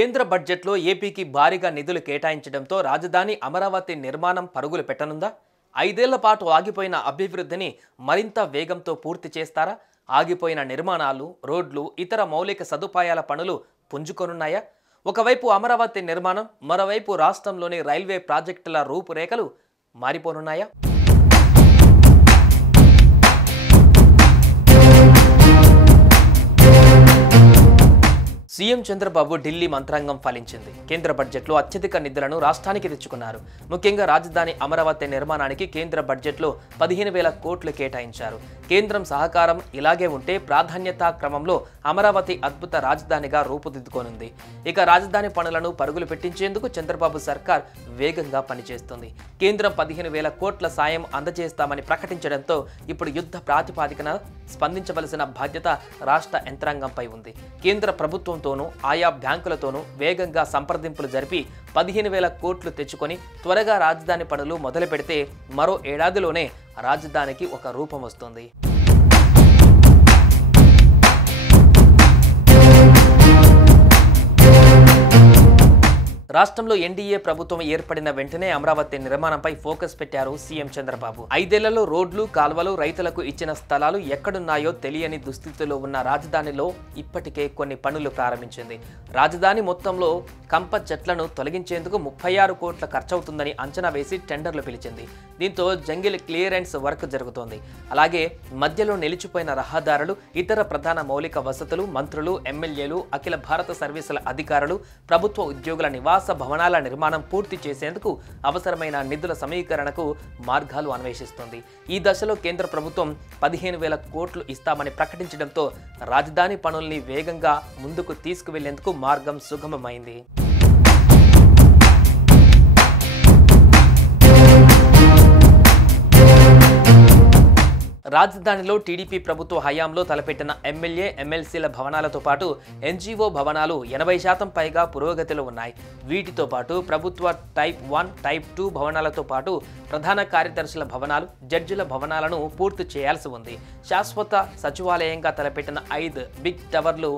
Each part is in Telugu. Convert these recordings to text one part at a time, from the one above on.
కేంద్ర బడ్జెట్లో ఏపీకి భారీగా నిధులు కేటాయించడంతో రాజధాని అమరావతి నిర్మాణం పరుగులు పెట్టనుందా? 5 ఏళ్ల పాటు ఆగిపోయిన అభివృద్ధిని మరింత వేగంతో పూర్తి చేస్తారా? ఆగిపోయిన నిర్మాణాలు, రోడ్లు, ఇతర మౌలిక సదుపాయాల పనులు పుంజుకొనున్నాయా? ఒకవైపు అమరావతి నిర్మాణం, మరోవైపు రాష్ట్రంలోని రైల్వే ప్రాజెక్టుల రూపురేఖలు మారిపోనున్నాయా? సీఎం చంద్రబాబు ఢిల్లీ మంత్రాంగం ఫలించింది. కేంద్ర బడ్జెట్లో అత్యధిక నిధులను రాష్ట్రానికి తెచ్చుకున్నారు. ముఖ్యంగా రాజధాని అమరావతి నిర్మాణానికి కేంద్ర బడ్జెట్లో 15,000 కోట్లు కేటాయించారు. కేంద్రం సహకారం ఇలాగే ఉంటే ప్రాధాన్యతా క్రమంలో అమరావతి అద్భుత రాజధానిగా రూపుదిద్దుకోనుంది. ఇక రాజధాని పనులను పరుగులు పెట్టించేందుకు చంద్రబాబు సర్కార్ వేగంగా పనిచేస్తుంది. కేంద్రం 15,000 కోట్ల సాయం అందజేస్తామని ప్రకటించడంతో ఇప్పుడు యుద్ధ ప్రాతిపాదికన స్పందించవలసిన బాధ్యత రాష్ట్ర యంత్రాంగంపై ఉంది. కేంద్ర ప్రభుత్వంతోనూ ఆయా బ్యాంకులతోనూ వేగంగా సంప్రదింపులు జరిపి 15,000 కోట్లు తెచ్చుకొని త్వరగా రాజధాని పనులు మొదలు పెడితే మరో ఏడాదిలోనే రాజధానికి ఒక రూపం వస్తుంది. రాష్ట్రంలో ఎన్డీఏ ప్రభుత్వం ఏర్పడిన వెంటనే అమరావతి నిర్మాణంపై ఫోకస్ పెట్టారు సీఎం చంద్రబాబు. 5 ఏళ్లలో రోడ్లు, కాల్వలు, రైతులకు ఇచ్చిన స్థలాలు ఎక్కడున్నాయో తెలియని దుస్థితిలో ఉన్న రాజధానిలో ఇప్పటికే కొన్ని పనులు ప్రారంభించింది. రాజధాని మొత్తంలో కంప చెట్లను తొలగించేందుకు 36 కోట్ల ఖర్చవుతుందని అంచనా వేసి టెండర్లు పిలిచింది. దీంతో జంగిల్ క్లియరెన్స్ వర్క్ జరుగుతోంది. అలాగే మధ్యలో నిలిచిపోయిన రహదారులు, ఇతర ప్రధాన మౌలిక వసతులు మంత్రులు, ఎమ్మెల్యేలు, అఖిల భారత సర్వీసుల అధికారులు, ప్రభుత్వ ఉద్యోగుల నివాస భవనాల నిర్మాణం పూర్తి చేసేందుకు అవసరమైన నిధుల సమీకరణకు మార్గాలు అన్వేషిస్తుంది. ఈ దశలో కేంద్ర ప్రభుత్వం 15,000 కోట్లు ఇస్తామని ప్రకటించడంతో రాజధాని పనుల్ని వేగంగా ముందుకు తీసుకువెళ్లేందుకు మార్గం సుగమమైంది. రాజధానిలో టీడీపీ ప్రభుత్వ హయాంలో తలపెట్టిన ఎమ్మెల్యే, ఎమ్మెల్సీల భవనాలతో పాటు ఎన్జీఓ భవనాలు 80% పైగా పురోగతిలో ఉన్నాయి. వీటితో పాటు ప్రభుత్వ టైప్ 1, టైప్ 2 భవనాలతో పాటు ప్రధాన కార్యదర్శుల భవనాలు, జడ్జిల భవనాలను పూర్తి చేయాల్సి ఉంది. శాశ్వత సచివాలయంగా తలపెట్టిన 5 బిగ్ టవర్లు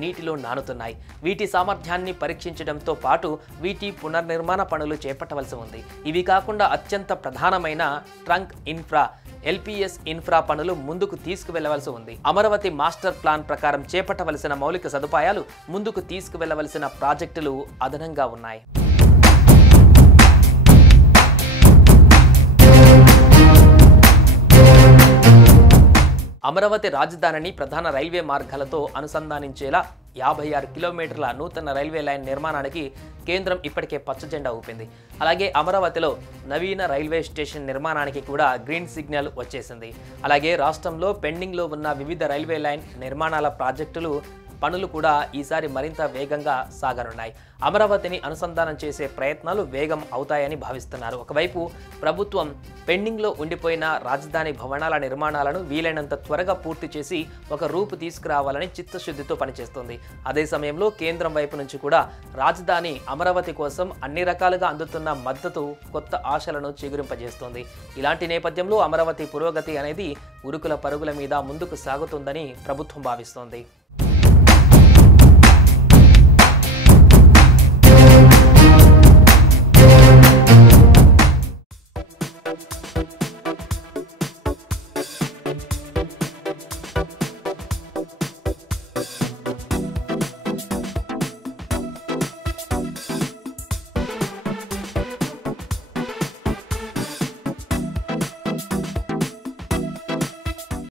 నీటిలో నానుతున్నాయి. వీటి సామర్థ్యాన్ని పరీక్షించడంతో పాటు వీటి పునర్నిర్మాణ పనులు చేపట్టవలసి ఉంది. ఇవి కాకుండా అత్యంత ప్రధానమైన ట్రంక్ ఇన్ఫ్రా, ఎల్పీఎస్ ఇన్ఫ్రా పనులు ముందుకు తీసుకువెళ్లవలసి ఉంది. అమరావతి మాస్టర్ ప్లాన్ ప్రకారం చేపట్టవలసిన మౌలిక సదుపాయాలు, ముందుకు తీసుకువెళ్లవలసిన ప్రాజెక్టులు అదనంగా ఉన్నాయి. అమరావతి రాజధానిని ప్రధాన రైల్వే మార్గాలతో అనుసంధానించేలా 56 కిలోమీటర్ల నూతన రైల్వే లైన్ నిర్మాణానికి కేంద్రం ఇప్పటికే పచ్చజెండా ఊపింది. అలాగే అమరావతిలో నవీన రైల్వే స్టేషన్ నిర్మాణానికి కూడా గ్రీన్ సిగ్నల్ వచ్చేసింది. అలాగే రాష్ట్రంలో పెండింగ్లో ఉన్న వివిధ రైల్వే లైన్ నిర్మాణాల ప్రాజెక్టులు పనులు కూడా ఈసారి మరింత వేగంగా సాగనున్నాయి. అమరావతిని అనుసంధానం చేసే ప్రయత్నాలు వేగం అవుతాయని భావిస్తున్నారు. ఒకవైపు ప్రభుత్వం పెండింగ్లో ఉండిపోయిన రాజధాని భవనాల నిర్మాణాలను వీలైనంత త్వరగా పూర్తి చేసి ఒక రూపు తీసుకురావాలని చిత్తశుద్ధితో పనిచేస్తుంది. అదే సమయంలో కేంద్రం వైపు నుంచి కూడా రాజధాని అమరావతి కోసం అన్ని రకాలుగా అందుతున్న మద్దతు కొత్త ఆశలను చిగురింపజేస్తుంది. ఇలాంటి నేపథ్యంలో అమరావతి పురోగతి అనేది ఉరుకుల పరుగుల మీద ముందుకు సాగుతుందని ప్రభుత్వం భావిస్తోంది.